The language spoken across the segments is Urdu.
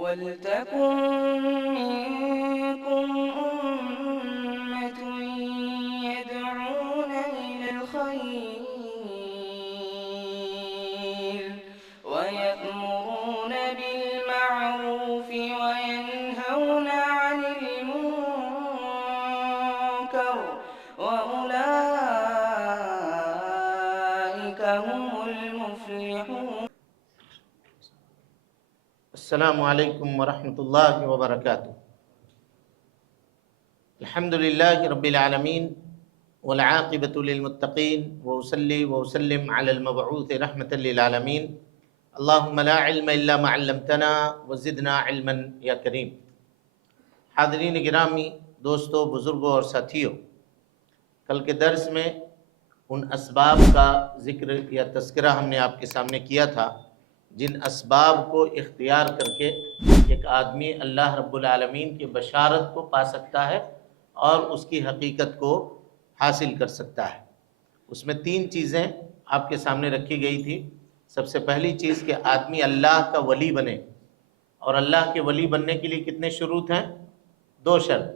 وَلْتَكُن مِّنكُمْ أُمَّةٌ يَدْعُونَ إِلَى الْخَيْرِ وَيَأْمُرُونَ بِالْمَعْرُوفِ وَيَنْهَوْنَ عَنِ الْمُنكَرِ وَأُولَٰئِكَ هُمُ الْمُفْلِحُونَ. السلام علیکم ورحمۃ اللہ وبرکاتہ. الحمد للہ رب العالمین والعاقبۃ للمتقین وأصلی وأسلم علی المبعوث رحمۃ للعالمین. اللہم لا علم الا ما علمتنا وزدنا علما یا کریم. حاضرین گرامی، دوستوں، بزرگوں اور ساتھیوں، کل کے درس میں ان اسباب کا ذکر یا تذکرہ ہم نے آپ کے سامنے کیا تھا جن اسباب کو اختیار کر کے ایک آدمی اللہ رب العالمین کی بشارت کو پا سکتا ہے اور اس کی حقیقت کو حاصل کر سکتا ہے. اس میں 3 چیزیں آپ کے سامنے رکھی گئی تھی. سب سے پہلی چیز کہ آدمی اللہ کا ولی بنے، اور اللہ کے ولی بننے کے لیے کتنے شروط ہیں؟ 2 شرط.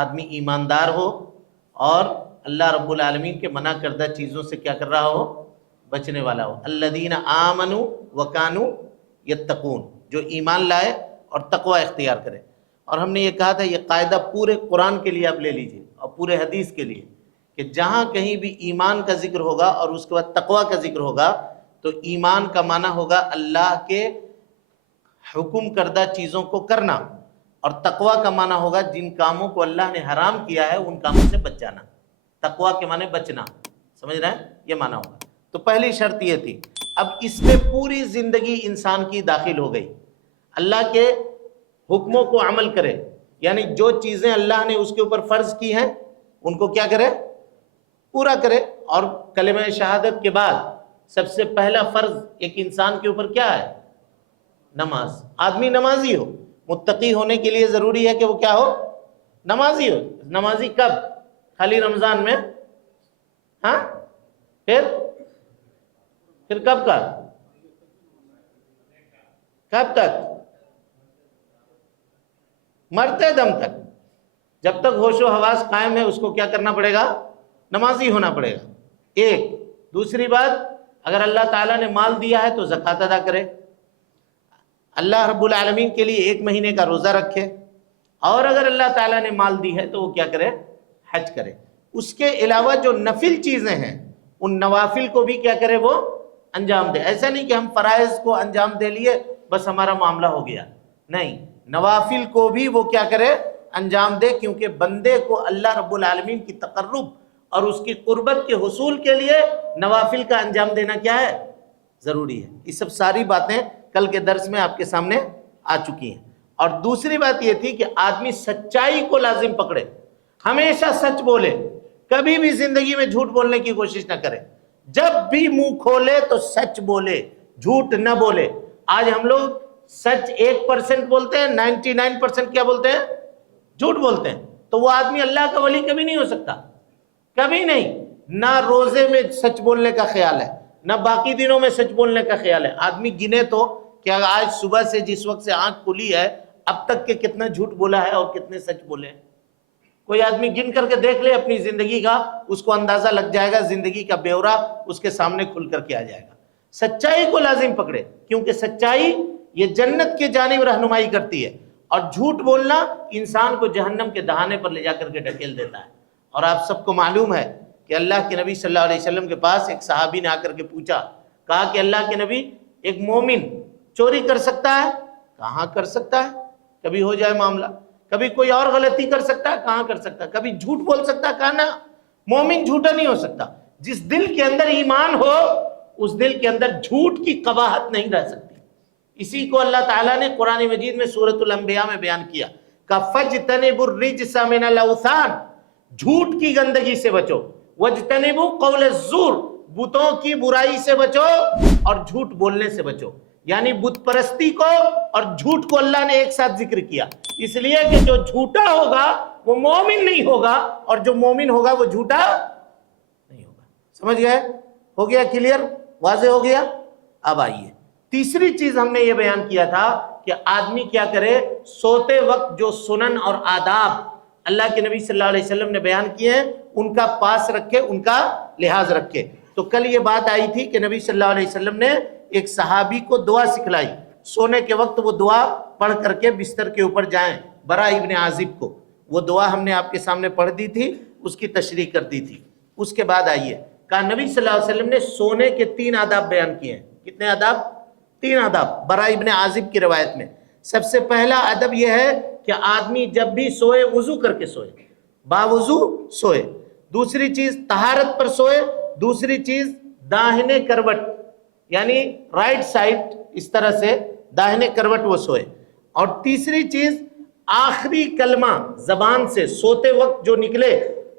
آدمی ایماندار ہو اور اللہ رب العالمین کے منع کردہ چیزوں سے کیا کر رہا ہو؟ بچنے والا ہو. الذین آمنوا وکانوا یتقون، جو ایمان لائے اور تقوی اختیار کرے. اور ہم نے یہ کہا تھا، یہ قاعدہ پورے قرآن کے لیے آپ لے لیجئے اور پورے حدیث کے لیے، کہ جہاں کہیں بھی ایمان کا ذکر ہوگا اور اس کے بعد تقوی کا ذکر ہوگا تو ایمان کا معنی ہوگا اللہ کے حکم کردہ چیزوں کو کرنا، اور تقوی کا معنی ہوگا جن کاموں کو اللہ نے حرام کیا ہے ان کاموں سے بچ جانا. تقوی کے معنی بچنا، سمجھ رہے ہیں؟ یہ معنی ہوگا. تو پہلی شرط یہ تھی. اب اس میں پوری زندگی انسان کی داخل ہو گئی. اللہ کے حکموں کو عمل کرے، یعنی جو چیزیں اللہ نے اس کے اوپر فرض کی ہیں ان کو کیا کرے؟ پورا کرے. اور کلمہ شہادت کے بعد سب سے پہلا فرض ایک انسان کے اوپر کیا ہے؟ نماز. آدمی نمازی ہو. متقی ہونے کے لیے ضروری ہے کہ وہ کیا ہو؟ نمازی ہو. نمازی کب؟ خالی رمضان میں؟ ہاں، پھر کب کا؟ کب تک؟ مرتے دم تک. جب تک ہوش و حواس قائم ہے اس کو کیا کرنا پڑے گا؟ نمازی ہونا پڑے گا. ایک. دوسری بات، اگر اللہ تعالیٰ نے مال دیا ہے تو زکوٰۃ ادا کرے. اللہ رب العالمین کے لیے 1 مہینے کا روزہ رکھے. اور اگر اللہ تعالیٰ نے مال دی ہے تو وہ کیا کرے؟ حج کرے. اس کے علاوہ جو نفل چیزیں ہیں ان نوافل کو بھی کیا کرے؟ وہ انجام دے. ایسا نہیں کہ ہم فرائض کو انجام دے لیے بس ہمارا معاملہ ہو گیا. نہیں، نوافل کو بھی وہ کیا کرے؟ انجام دے. کیونکہ بندے کو اللہ رب العالمین کی تقرب اور اس کی قربت کے حصول کے لیے نوافل کا انجام دینا کیا ہے؟ ضروری ہے. یہ سب ساری باتیں کل کے درس میں آپ کے سامنے آ چکی ہیں. اور دوسری بات یہ تھی کہ آدمی سچائی کو لازم پکڑے، ہمیشہ سچ بولے، کبھی بھی زندگی میں جھوٹ بولنے کی کوشش نہ کرے. جب بھی منہ کھولے تو سچ بولے، جھوٹ نہ بولے. آج ہم لوگ سچ 1% بولتے ہیں، 99% کیا بولتے ہیں؟ جھوٹ بولتے ہیں. تو وہ آدمی اللہ کا ولی کبھی نہیں ہو سکتا، کبھی نہیں. نہ روزے میں سچ بولنے کا خیال ہے، نہ باقی دنوں میں سچ بولنے کا خیال ہے. آدمی گنے تو کہ آج صبح سے جس وقت سے آنکھ کھلی ہے اب تک کے کتنا جھوٹ بولا ہے اور کتنے سچ بولے ہیں. کوئی آدمی گن کر کے دیکھ لے اپنی زندگی کا، اس کو اندازہ لگ جائے گا، زندگی کا بیورا اس کے سامنے کھل کر کے آ جائے گا. سچائی کو لازم پکڑے، کیونکہ سچائی یہ جنت کے جانب رہنمائی کرتی ہے، اور جھوٹ بولنا انسان کو جہنم کے دہانے پر لے جا کر کے ڈھکیل دیتا ہے. اور آپ سب کو معلوم ہے کہ اللہ کے نبی صلی اللہ علیہ وسلم کے پاس ایک صحابی نے آ کر کے پوچھا، کہا کہ اللہ کے نبی، ایک مومن چوری کر سکتا ہے؟ کہاں کر سکتا ہے؟ کبھی ہو جائے معاملہ. کبھی کوئی اور غلطی کر سکتا ہے؟ کہاں کر سکتا ہے؟ کبھی جھوٹ بول سکتا ہے؟ کہاں. نہ، مومن جھوٹا نہیں ہو سکتا. جس دل کے اندر ایمان ہو اس دل کے اندر جھوٹ کی قباحت نہیں رہ سکتی. اسی کو اللہ تعالیٰ نے قرآن مجید میں سورۃ الانبیاء میں بیان کیا کہ فَاجْتَنِبُوا الرِّجْسَ مِنَ الْأَوْثَانِ، جھوٹ کی گندگی سے بچو. وَاجْتَنِبُوا قَوْلَ الزُّورِ، بتوں کی برائی سے بچو اور جھوٹ بولنے سے بچو. یعنی بت پرستی کو اور جھوٹ کو اللہ نے ایک ساتھ ذکر کیا، اس لیے کہ جو جھوٹا ہوگا وہ مومن نہیں ہوگا، اور جو مومن ہوگا وہ جھوٹا نہیں ہوگا. سمجھ گئے؟ ہو گیا کلیئر؟ واضح ہو گیا؟ اب آئیے تیسری چیز ہم نے یہ بیان کیا تھا کہ آدمی کیا کرے، سوتے وقت جو سنن اور آداب اللہ کے نبی صلی اللہ علیہ وسلم نے بیان کیے ہیں ان کا پاس رکھے، ان کا لحاظ رکھے۔ تو کل یہ بات آئی تھی کہ نبی صلی اللہ علیہ وسلم نے ایک صحابی کو دعا سکھلائی، سونے کے وقت وہ دعا پڑھ کر کے بستر کے اوپر جائیں، برا ابن عازب کو۔ وہ دعا ہم نے آپ کے سامنے پڑھ دی تھی، اس کی تشریح کر دی تھی۔ اس کے بعد آئیے، کہا نبی صلی اللہ علیہ وسلم نے سونے کے 3 آداب بیان کیے ہیں۔ کتنے آداب؟ 3 آداب برا ابن عازب کی روایت میں۔ سب سے پہلا ادب یہ ہے کہ آدمی جب بھی سوئے وضو کر کے سوئے، باوضو سوئے۔ دوسری چیز طہارت پر سوئے۔ دوسری چیز داہنے کروٹ، یعنی رائٹ سائڈ، اس طرح سے داہنے کروٹ وہ سوئے۔ اور تیسری چیز آخری کلمہ زبان سے سوتے وقت جو نکلے،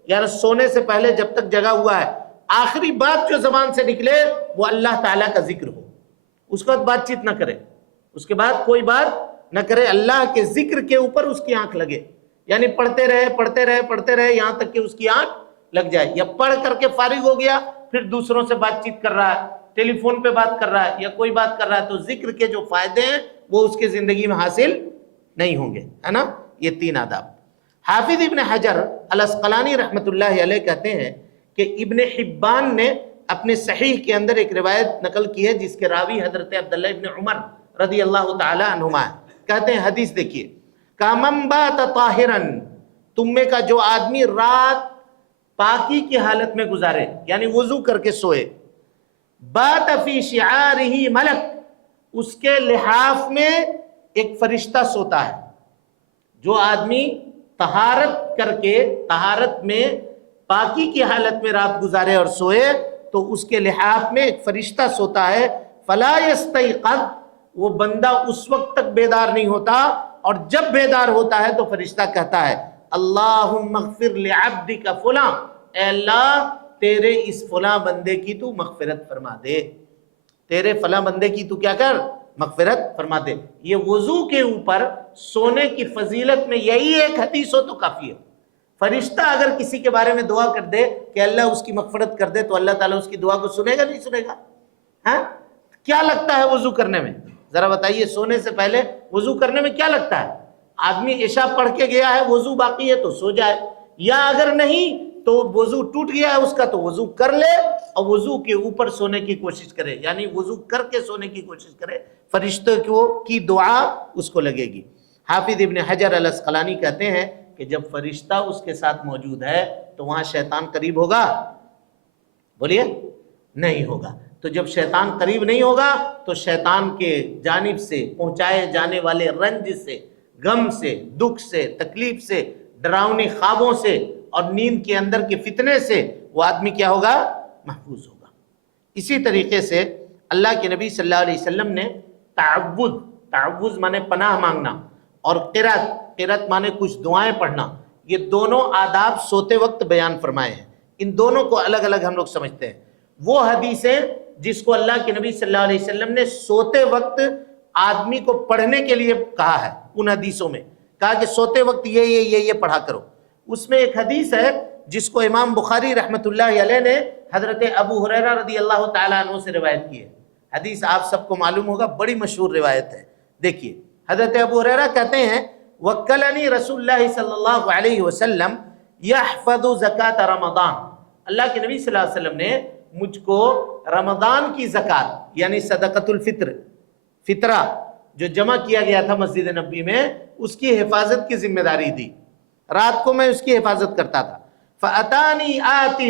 یعنی سونے سے پہلے جب تک جگا ہوا ہے آخری بات جو زبان سے نکلے وہ اللہ تعالیٰ کا ذکر ہو۔ اس کے بعد بات چیت نہ کرے، اس کے بعد کوئی بات نہ کرے، اللہ کے ذکر کے اوپر اس کی آنکھ لگے، یعنی پڑھتے رہے پڑھتے رہے پڑھتے رہے یہاں تک کہ اس کی آنکھ لگ جائے۔ یا پڑھ کر کے فارغ ہو گیا پھر دوسروں سے بات چیت کر رہا ہے، ٹیلی فون پہ بات کر رہا ہے یا کوئی بات کر رہا ہے، تو ذکر کے جو فائدے ہیں وہ اس کے زندگی میں حاصل نہیں ہوں گے، ہے نا۔ یہ 3 آداب۔ حافظ ابن حجر الاسقلانی رحمۃ اللہ علیہ کہتے ہیں کہ ابن حبان نے اپنے صحیح کے اندر ایک روایت نقل کی ہے جس کے راوی حضرت عبداللہ ابن عمر رضی اللہ تعالی عنہما ہے۔ کہتے ہیں حدیث دیکھیے، کامن بات طاہرن، تم میں کا جو آدمی رات پاکی کی حالت میں گزارے، یعنی وضو کر کے سوئے، بات فی شعارہ ملک، اس کے لحاف میں ایک فرشتہ سوتا ہے۔ جو آدمی طہارت کر کے، طہارت میں پاکی کی حالت میں رات گزارے اور سوئے تو اس کے لحاف میں ایک فرشتہ سوتا ہے، فلا یستیقظ، وہ بندہ اس وقت تک بیدار نہیں ہوتا، اور جب بیدار ہوتا ہے تو فرشتہ کہتا ہے اللہم اغفر لعبدک فلاں، اے اللہ تیرے اس فلاں بندے کی تو مغفرت فرما دے، تیرے فلاں بندے کی تو کیا کر، مغفرت فرما دے۔ یہ وضو کے اوپر سونے کی فضیلت میں یہی ایک حدیث ہو تو کافی ہے۔ فرشتہ اگر کسی کے بارے میں دعا کر دے کہ اللہ اس کی مغفرت کر دے تو اللہ تعالیٰ اس کی دعا کو سنے گا نہیں سنے گا؟ ہاں، کیا لگتا ہے وضو کرنے میں؟ ذرا بتائیے، سونے سے پہلے وضو کرنے میں کیا لگتا ہے؟ آدمی عشاء پڑھ کے گیا ہے، وضو باقی ہے تو سو جائے، یا اگر نہیں تو وضو ٹوٹ گیا ہے اس کا تو وضو کر لے اور وضو کے اوپر سونے کی کوشش کرے، یعنی وضو کر کے سونے کی کوشش کرے، فرشتوں کی دعا اس کو لگے گی۔ حافظ ابن حجر الاسقلانی کہتے ہیں کہ جب فرشتہ اس کے ساتھ موجود ہے تو وہاں شیطان قریب ہوگا؟ بولیے، نہیں ہوگا۔ تو جب شیطان قریب نہیں ہوگا تو شیطان کے جانب سے پہنچائے جانے والے رنج سے، غم سے، دکھ سے، تکلیف سے، ڈراؤنی خوابوں سے اور نیند کے اندر کے فتنے سے وہ آدمی کیا ہوگا؟ محفوظ ہوگا۔ اسی طریقے سے اللہ کے نبی صلی اللہ علیہ وسلم نے تعوذ مانے پناہ مانگنا، اور قرات مانے کچھ دعائیں پڑھنا، یہ دونوں آداب سوتے وقت بیان فرمائے ہیں۔ ان دونوں کو الگ الگ ہم لوگ سمجھتے ہیں۔ وہ حدیثیں جس کو اللہ کے نبی صلی اللہ علیہ وسلم نے سوتے وقت آدمی کو پڑھنے کے لیے کہا ہے، ان حدیثوں میں کہا کہ سوتے وقت یہ پڑھا کرو۔ اس میں ایک حدیث ہے جس کو امام بخاری رحمۃ اللہ علیہ نے حضرت ابو ہریرہ رضی اللہ تعالیٰ عنہ سے روایت کی ہے۔ حدیث آپ سب کو معلوم ہوگا، بڑی مشہور روایت ہے۔ دیکھیے، حضرت ابو ہریرہ کہتے ہیں وکلنی رسول اللہ صلی اللہ علیہ وسلم یحفظ زکات رمضان، اللہ کے نبی صلی اللہ علیہ وسلم نے مجھ کو رمضان کی زکات یعنی صدقۃ الفطر، فطرہ جو جمع کیا گیا تھا مسجد نبوی میں، اس کی حفاظت کی ذمہ داری دی۔ رات کو میں اس کی حفاظت کرتا تھا۔ فَأَتَانِي آتٍ،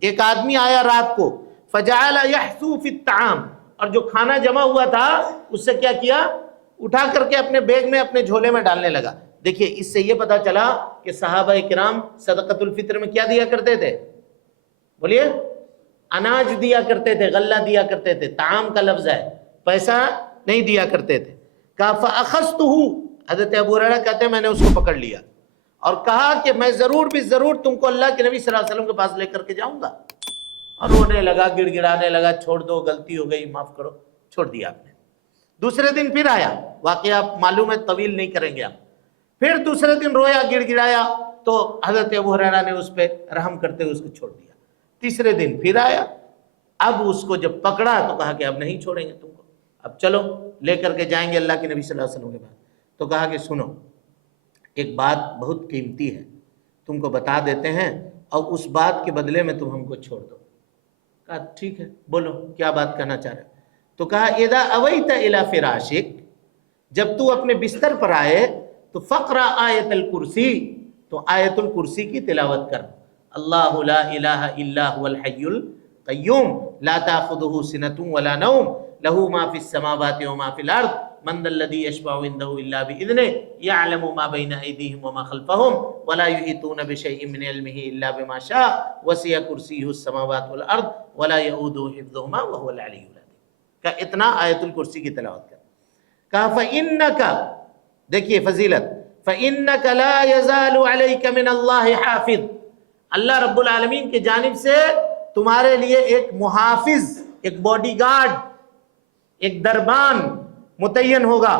ایک آدمی آیا رات کو، فَجَعَلَ يَحْثُو فِي الطَّعَامِ، اور جو کھانا جمع ہوا تھا اس سے کیا کیا؟ اٹھا کر کے اپنے بیگ میں، اپنے جھولے میں ڈالنے لگا۔ دیکھیے، اس سے یہ پتا چلا کہ صحابہ کرام صدقۃ الفطر میں کیا دیا کرتے تھے؟ بولیے، اناج دیا کرتے تھے، غلہ دیا کرتے تھے، طعام کا لفظ ہے، پیسہ نہیں دیا کرتے تھے۔ کہا فَأَخَذْتُهُ، حضرت ابو ہریرہ کہتے ہیں میں نے اس کو پکڑ لیا اور کہا کہ میں ضرور بھی ضرور تم کو اللہ کے نبی صلی اللہ علیہ وسلم کے پاس لے کر کے جاؤں گا۔ اور رونے لگا، گڑ گڑانے لگا، چھوڑ دو، غلطی ہو گئی، معاف کرو، چھوڑ دیا آپ نے۔ دوسرے دن پھر آیا، واقعہ آپ معلوم ہے طویل نہیں کریں گے آپ، پھر دوسرے دن رویا، گڑ گڑایا، تو حضرت ابو ہریرہ نے اس پہ رحم کرتے ہوئے اس کو چھوڑ دیا۔ تیسرے دن پھر آیا، اب اس کو جب پکڑا تو کہا کہ اب نہیں چھوڑیں گے تم کو، اب چلو لے کر کے جائیں گے اللہ کے نبی صلی اللہ علیہ وسلم کے پاس. تو کہا کہ سنو ایک بات بہت قیمتی ہے تم کو بتا دیتے ہیں اور اس بات کے بدلے میں تم ہم کو چھوڑ دو. کہا ٹھیک ہے بولو کیا بات کہنا چاہ رہے. تو کہا اذا اویت الی فراشک، جب تو اپنے بستر پر آئے تو فقرا آیت الکرسی، تو آیت الکرسی کی تلاوت کر. اللہ لا الہ الا هو الحی القیوم لا تاخذہ سنۃ ولا نوم لہ ما فی السماوات وما فی الارض من ذا الذی یشفع عنده الا باذنہ یعلم ما بین ایدیہم وما خلفہم ولا یحیطون بشیء من علمہ الا بما شاء وسع کرسیہ السماوات والارض ولا یؤوده حفظہما وهو العلی العظیم. کہ اتنا آیت الکرسی کی تلاوت کر. کہا فإنک، دیکھیے فضیلت، فإنک لا یزال علیک من اللہ حافظ، اللہ رب العالمین کی جانب سے تمہارے لیے ایک محافظ، ایک باڈی گارڈ، ایک دربان متعین ہوگا،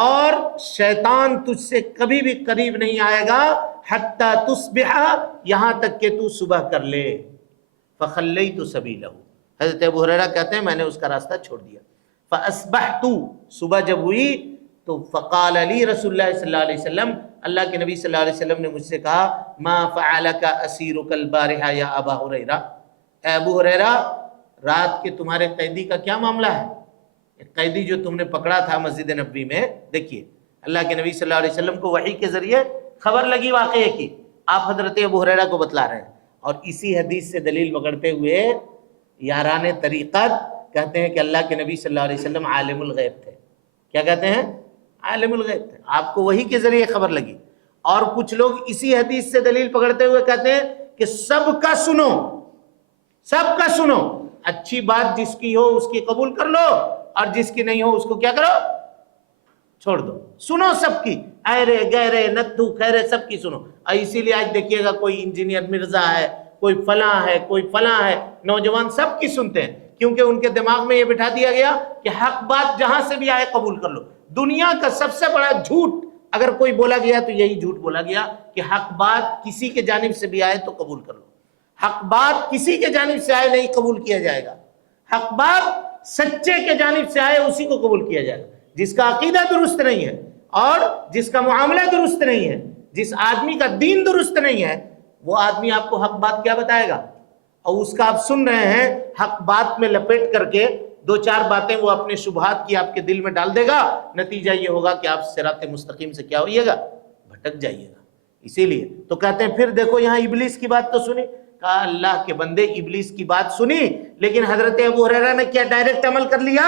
اور شیطان تجھ سے کبھی بھی قریب نہیں آئے گا حتی تصبح، یہاں تک کہ تو صبح کر لے. فخلیت سبیلہ، حضرت ابو ہریرہ کہتے ہیں میں نے اس کا راستہ چھوڑ دیا. فاصبحت، صبح جب ہوئی تو فقال علی رسول اللہ صلی اللہ علیہ وسلم، اللہ کے نبی صلی اللہ علیہ وسلم نے مجھ سے کہا ما فعلک اسیرک البارحہ یا ابا ہریرہ، اے ابو ہریرہ رات کے تمہارے قیدی کا کیا معاملہ ہے؟ قیدی جو تم نے پکڑا تھا مسجد نبوی میں، دیکھیے اللہ کے نبی صلی اللہ علیہ وسلم کو وحی کے ذریعے خبر لگی واقعے کی، آپ حضرت ابو ہریرہ کو بتلا رہے ہیں، اور اسی حدیث سے دلیل پکڑتے ہوئے یاران طریقت کہتے ہیں کہ اللہ کے نبی صلی اللہ علیہ وسلم عالم الغیب تھے. کیا کہتے ہیں؟ عالم الغیب تھے، آپ کو وحی کے ذریعے خبر لگی. اور کچھ لوگ اسی حدیث سے دلیل پکڑتے ہوئے کہتے ہیں کہ سب کا سنو، سب کا سنو، اچھی بات جس کی ہو اس کی قبول کر لو، اور جس کی نہیں ہو اس کو کیا کرو؟ چھوڑ دو. سنو سب کی، ایرے گہرے ندھو خیرے سب کی سنو. اور اسی لیے آج دیکھیے گا کوئی انجینئر مرزا ہے، کوئی فلاں ہے، کوئی فلاں ہے، نوجوان سب کی سنتے ہیں، کیونکہ ان کے دماغ میں یہ بٹھا دیا گیا کہ حق بات جہاں سے بھی آئے قبول کر لو. دنیا کا سب سے بڑا جھوٹ اگر کوئی بولا گیا تو یہی جھوٹ بولا گیا کہ حق بات کسی کے جانب سے بھی آئے تو قبول کر لو. حق بات کسی کے جانب سے آئے نہیں قبول کیا جائے گا. حق بات سچے کے جانب سے آئے اسی کو قبول کیا جائے گا. جس کا عقیدہ درست نہیں ہے اور جس کا معاملہ درست نہیں ہے، جس آدمی کا دین درست نہیں ہے، وہ آدمی آپ کو حق بات کیا بتائے گا؟ اور اس کا آپ سن رہے ہیں، حق بات میں لپیٹ کر کے دو چار باتیں وہ اپنے شبہات کی آپ کے دل میں ڈال دے گا، نتیجہ یہ ہوگا کہ آپ صراط مستقیم سے کیا ہوئیے گا؟ بھٹک جائیے گا. اسی لیے تو کہتے ہیں پھر دیکھو یہاں ابلیس کی بات تو سنی. کہا اللہ کے بندے ابلیس کی بات سنی، لیکن حضرت ابو ہریرہ نے کیا ڈائریکٹ عمل کر لیا؟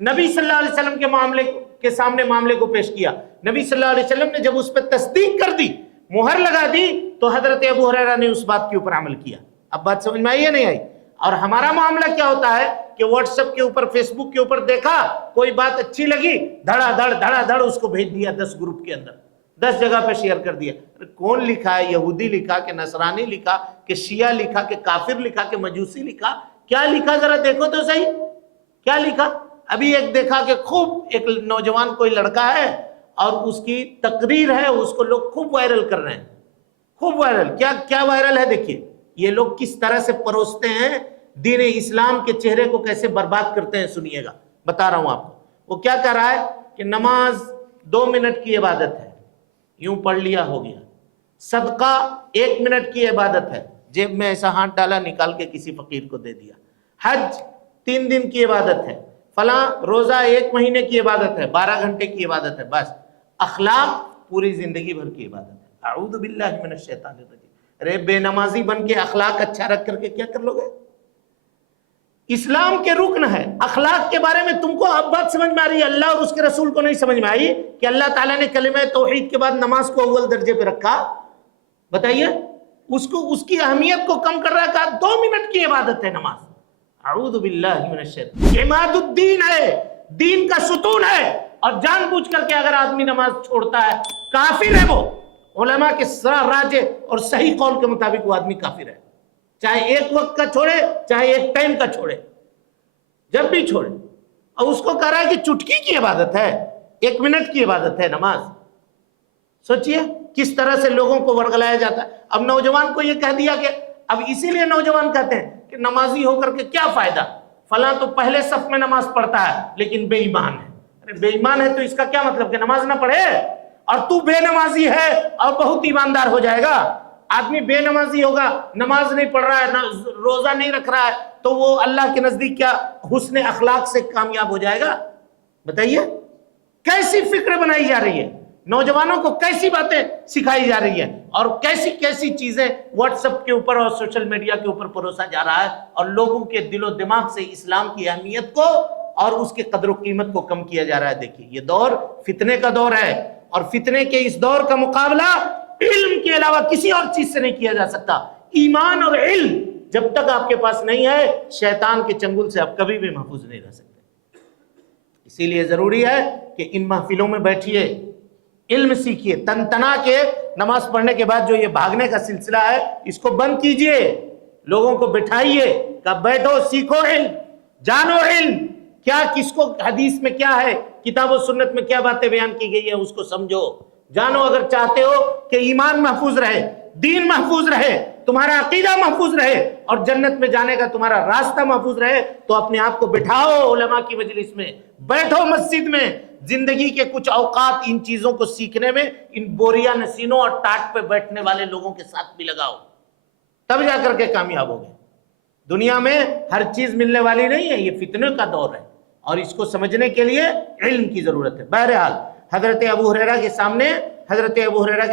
نبی صلی اللہ علیہ وسلم کے معاملے کے سامنے معاملے کو پیش کیا. نبی صلی اللہ علیہ وسلم نے جب اس پہ تصدیق کر دی، مہر لگا دی، تو حضرت ابو ہریرہ نے اس بات کے اوپر عمل کیا. اب بات سمجھ میں آئی یا نہیں آئی؟ اور ہمارا معاملہ کیا ہوتا ہے کہ واٹس ایپ کے اوپر، فیس بک کے اوپر دیکھا کوئی بات اچھی لگی، دھڑا دھڑ اس کو بھیج دیا 10 گروپ کے اندر، 10 جگہ پہ شیئر کر دیا. کون لکھا ہے؟ یہودی لکھا کہ نصرانی لکھا کہ شیعہ لکھا کہ کافر لکھا کہ مجوسی لکھا؟ کیا لکھا ذرا دیکھو تو صحیح، کیا لکھا؟ ابھی ایک دیکھا کہ خوب ایک نوجوان کوئی لڑکا ہے اور اس کی تقریر ہے، اس کو لوگ خوب وائرل کر رہے ہیں، خوب وائرل. کیا وائرل ہے؟ دیکھیے یہ لوگ کس طرح سے پروستے ہیں، دین اسلام کے چہرے کو کیسے برباد کرتے ہیں. سنیے گا، بتا رہا ہوں آپ کو. وہ کیا کر رہا ہے کہ نماز 2 منٹ کی عبادت ہے، یوں پڑھ لیا ہو گیا. صدقہ 1 منٹ کی عبادت ہے، جیب میں ایسا ہاتھ ڈالا نکال کے کسی فقیر کو دے دیا. حج 3 دن کی عبادت ہے، فلاں روزہ 1 مہینے کی عبادت ہے، 12 گھنٹے کی عبادت ہے. بس اخلاق پوری زندگی بھر کی عبادت ہے. اعوذ باللہ من الشیطان الرجیم. ارے بے نمازی بن کے اخلاق اچھا رکھ کر کے کیا کر لو گے؟ اسلام کے رکن ہے. اخلاق کے بارے میں تم کو اب بات سمجھ میں آ رہی ہے. اللہ اور اس کے رسول کو نہیں سمجھ میں آئی کہ اللہ تعالیٰ نے کلمہ توحید کے بعد نماز کو اول درجے پہ رکھا. بتائیے اس کی اہمیت کو کم کر رہا. کہا 2 منٹ کی عبادت ہے نماز. اعوذ باللہ من الشیطان. عماد الدین ہے، دین کا ستون ہے، اور جان بوجھ کر کے اگر آدمی نماز چھوڑتا ہے کافر ہے. وہ علماء کے راجے اور صحیح قول کے مطابق وہ آدمی کافر ہے، چاہے 1 وقت کا چھوڑے چاہے 1 ٹائم کا چھوڑے، جب بھی چھوڑے. اور اس کو کہہ رہا ہے کہ چٹکی کی عبادت ہے، 1 منٹ کی عبادت ہے نماز. سوچئے کس طرح سے لوگوں کو ورگلایا جاتا ہے. اب نوجوان کو یہ کہہ دیا کہ اب اسی لیے نوجوان کہتے ہیں کہ نمازی ہو کر کے کیا فائدہ، فلاں تو پہلے صف میں نماز پڑھتا ہے لیکن بے ایمان ہے. ارے بے ایمان ہے تو اس کا کیا مطلب کہ نماز نہ پڑھے؟ اور تو بے نمازی ہے اور بہت ایماندار ہو جائے گا. آدمی بے نمازی ہوگا، نماز نہیں پڑھ رہا ہے، روزہ نہیں رکھ رہا ہے، تو وہ اللہ کے نزدیک کیا حسن اخلاق سے کامیاب ہو جائے گا؟ بتائیے کیسی فکر بنائی جا رہی ہے، نوجوانوں کو کیسی باتیں سکھائی جا رہی ہے، اور کیسی کیسی چیزیں واٹس ایپ کے اوپر اور سوشل میڈیا کے اوپر پروسا جا رہا ہے، اور لوگوں کے دل و دماغ سے اسلام کی اہمیت کو اور اس کے قدر و قیمت کو کم کیا جا رہا ہے. دیکھیے یہ دور فتنے کا دور ہے، اور فتنے کے اس دور کا مقابلہ علم کے علاوہ کسی اور چیز سے نہیں کیا جا سکتا. ایمان اور علم جب تک آپ کے پاس نہیں ہے، شیطان کے چنگل سے آپ کبھی بھی محفوظ نہیں رہ سکتے. اسی لیے ضروری ہے کہ ان محفلوں میں بیٹھیے، علم سیکھیے، تن تنا کے نماز پڑھنے کے بعد جو یہ بھاگنے کا سلسلہ ہے اس کو بند کیجئے. لوگوں کو بٹھائیے کہ بیٹھو، سیکھو علم، جانو علم، کیا کس کو حدیث میں کیا ہے، کتاب و سنت میں کیا باتیں بیان کی گئی ہے اس کو سمجھو، جانو. اگر چاہتے ہو کہ ایمان محفوظ رہے، دین محفوظ رہے، تمہارا عقیدہ محفوظ رہے اور جنت میں جانے کا تمہارا راستہ محفوظ رہے، تو اپنے آپ کو بٹھاؤ علماء کی مجلس میں، بیٹھو مسجد میں. زندگی کے کچھ اوقات ان چیزوں کو سیکھنے میں ان بوریا نشینوں اور ٹاٹ پہ بیٹھنے والے لوگوں کے ساتھ بھی لگاؤ، تب جا کر کے کامیاب ہوگے. دنیا میں ہر چیز ملنے والی نہیں ہے، یہ فتنے کا دور ہے، اور اس کو سمجھنے کے لیے علم کی ضرورت ہے. بہرحال حضرت ابو ہریرہ کے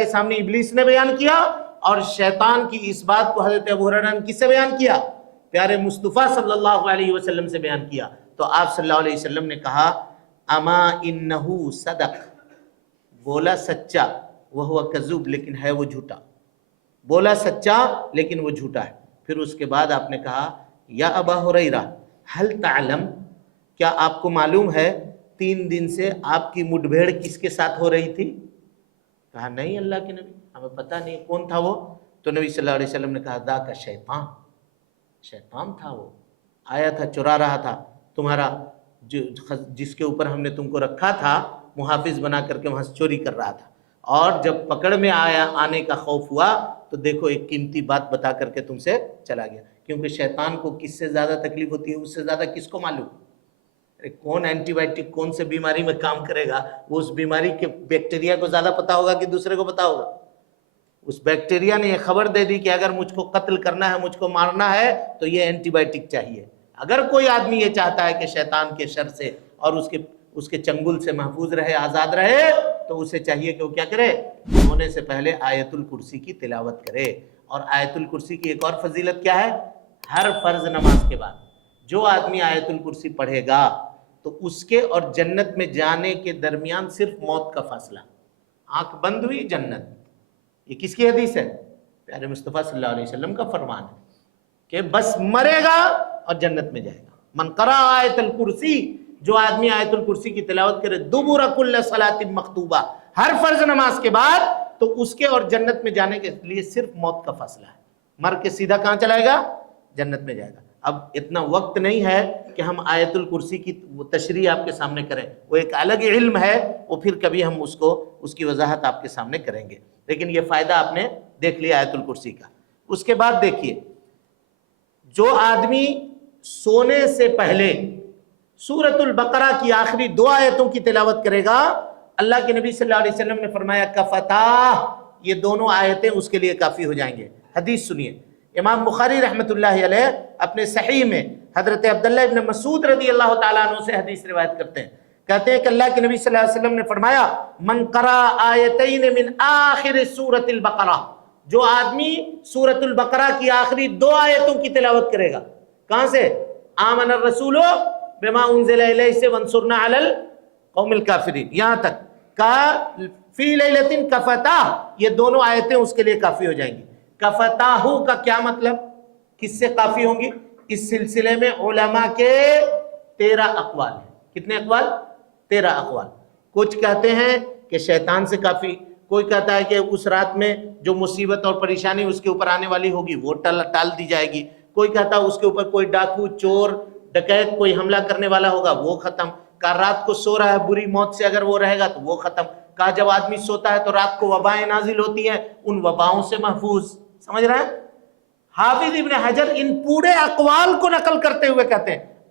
سامنے ابلیس نے بیان کیا، اور شیطان کی اس بات کو حضرت ابو ہریرہ نے کس سے بیان کیا؟ پیارے مصطفیٰ صلی اللہ علیہ وسلم سے بیان کیا. تو آپ صلی اللہ علیہ وسلم نے کہا اما انہو صدق، بولا سچا، وہو کذوب، لیکن ہے وہ جھوٹا. بولا سچا لیکن وہ جھوٹا ہے. پھر اس کے بعد آپ نے کہا یا ابا ہریرہ ہل تعلم، کیا آپ کو معلوم ہے 3 دن سے آپ کی مٹ بھیڑ کس کے ساتھ ہو رہی تھی؟ کہا نہیں اللہ کے نبی، ہمیں پتہ نہیں. کون تھا وہ؟ تو نبی صلی اللہ علیہ وسلم نے کہا دا کا شیطان، شیطان تھا، وہ آیا تھا، چرا رہا تھا تمہارا جس کے اوپر ہم نے تم کو رکھا تھا محافظ بنا کر کے، وہاں سے چوری کر رہا تھا. اور جب پکڑ میں آنے کا خوف ہوا تو دیکھو ایک قیمتی بات بتا کر کے تم سے چلا گیا. کیونکہ شیطان کو کس سے زیادہ تکلیف ہوتی ہے، اس سے زیادہ کس کو معلوم؟ کون اینٹی بائیوٹک کون سے بیماری میں کام کرے گا، وہ اس بیماری کے بیکٹیریا کو زیادہ پتا ہوگا کہ دوسرے کو پتا ہوگا. اس بیکٹیریا نے یہ خبر دے دی کہ اگر مجھ کو قتل کرنا ہے، مجھ کو مارنا ہے تو یہ اینٹی بائیوٹک چاہیے. اگر کوئی آدمی یہ چاہتا ہے کہ شیطان کے شر سے اور اس کے چنگل سے محفوظ رہے، آزاد رہے، تو اسے چاہیے کہ وہ کیا کرے؟ سونے سے پہلے آیت الکرسی کی تلاوت کرے. اور آیت الکرسی کی ایک اور فضیلت کیا ہے؟ ہر فرض نماز کے بعد جو آدمی آیت الکرسی پڑھے گا تو اس کے اور جنت میں جانے کے درمیان صرف موت کا فاصلہ. آنکھ بند ہوئی جنت. یہ کس کی حدیث ہے؟ پیارے مصطفیٰ صلی اللہ علیہ وسلم کا فرمان ہے کہ بس مرے گا اور جنت میں جائے گا. من قرأ آیت الکرسی، جو آدمی آیت الکرسی کی تلاوت کرے دبر کل صلاۃ مکتوبہ، ہر فرض نماز کے بعد، تو اس کے اور جنت میں جانے کے لیے صرف موت کا فاصلہ ہے. مر کے سیدھا کہاں چلائے گا؟ جنت میں جائے گا. اب اتنا وقت نہیں ہے کہ ہم آیت الکرسی کی تشریح آپ کے سامنے کریں، وہ ایک الگ علم ہے، وہ پھر کبھی ہم اس کی وضاحت آپ کے سامنے کریں گے. لیکن یہ فائدہ آپ نے دیکھ لیا آیت الکرسی کا. اس کے بعد دیکھیے، جو آدمی سونے سے پہلے سورۃ البقرہ کی آخری 2 آیتوں کی تلاوت کرے گا، اللہ کے نبی صلی اللہ علیہ وسلم نے فرمایا کفتاہ، یہ دونوں آیتیں اس کے لیے کافی ہو جائیں گے. حدیث سنیے، امام بخاری رحمۃ اللہ علیہ اپنے صحیح میں حضرت عبداللہ ابن مسعود رضی اللہ تعالیٰ عنہ سے حدیث روایت کرتے ہیں. کہتے ہیں کہ اللہ کے نبی صلی اللہ علیہ وسلم نے فرمایا من قرأ آیتین من آخر سورۃ البقرہ، جو آدمی سورۃ البقرہ کی آخری 2 آیتوں کی تلاوت کرے گا. کہاں سے؟ آمن الرسول بما انزل الیہ سے وانصرنا علی القوم الکافرین، یہاں تک کہا فی لیلۃ کفتاہ، یہ دونوں آیتیں اس کے لیے کافی ہو جائیں گی. کفتاہو کا کیا مطلب؟ کس سے کافی ہوں گی؟ اس سلسلے میں علماء کے 13 اقوال ہیں. کتنے اقوال؟ 13 اقوال. کچھ کہتے ہیں کہ شیطان سے کافی، کوئی کہتا ہے کہ اس رات میں جو مصیبت اور پریشانی اس کے اوپر آنے والی ہوگی وہ ٹال دی جائے گی. کوئی کہتا ہے اس کے اوپر کوئی ڈاکو، چور، ڈکیت کوئی حملہ کرنے والا ہوگا وہ ختم. کہا رات کو سو رہا ہے، بری موت سے اگر وہ رہے گا تو وہ ختم. کہا جب آدمی سوتا ہے تو رات کو وبائیں نازل ہوتی ہیں، ان وباؤں سے محفوظ. سمجھ رہے ہیں؟ حافظ ابن حجر ان پورے اقوال کو نقل کرتے ہوئے کہتے ہیں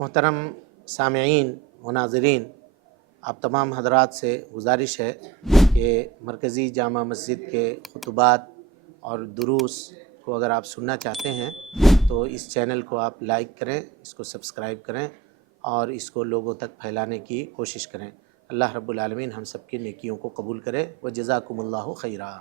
محترم سامعین و ناظرین، آپ تمام حضرات سے گزارش ہے کہ مرکزی جامع مسجد کے خطبات اور دروس کو اگر آپ سننا چاہتے ہیں تو اس چینل کو آپ لائک کریں، اس کو سبسکرائب کریں اور اس کو لوگوں تک پھیلانے کی کوشش کریں۔ اللہ رب العالمین ہم سب کی نیکیوں کو قبول کرے۔ وجزاکم اللہ خیرا۔